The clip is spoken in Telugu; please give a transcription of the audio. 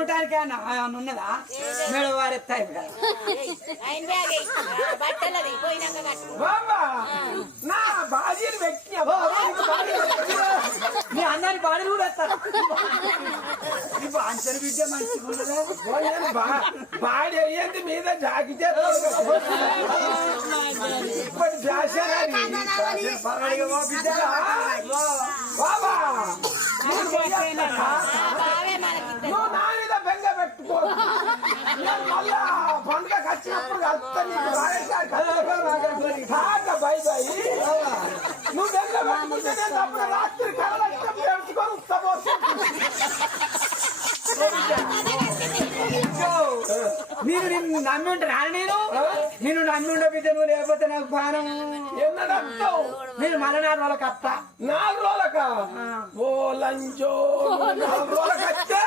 కట్టుకోవటానికి ఉన్నదా మేడ వారెత్తాయి నా భార్యను వ్యక్తి మీ అన్నాన్ని బాడీ కూడా వస్తారు అంచని బిడ్డ మంచిగా భార్య అయ్యేది మీద జాకి ఇప్పటి బాబా నువ్వు నా మీద బెంగ పెట్టుకో మళ్ళా పండుగ వచ్చినప్పుడు బై బై నువ్వు బెంగ పెట్టుకుంటే అప్పుడు రాత్రి కలవచ్చుకొని మీరు నిన్ను నమ్మి ఉంటారు నేను నమ్మి ఉండే బిడ్డ నువ్వు లేకపోతే నాకు బాణం ఎన్నడస్తావు నేను మళ్ళీ 4 రోజులకు వస్తా 4 రోజులక ఓ లంచో 4 రోజులకు వస్తే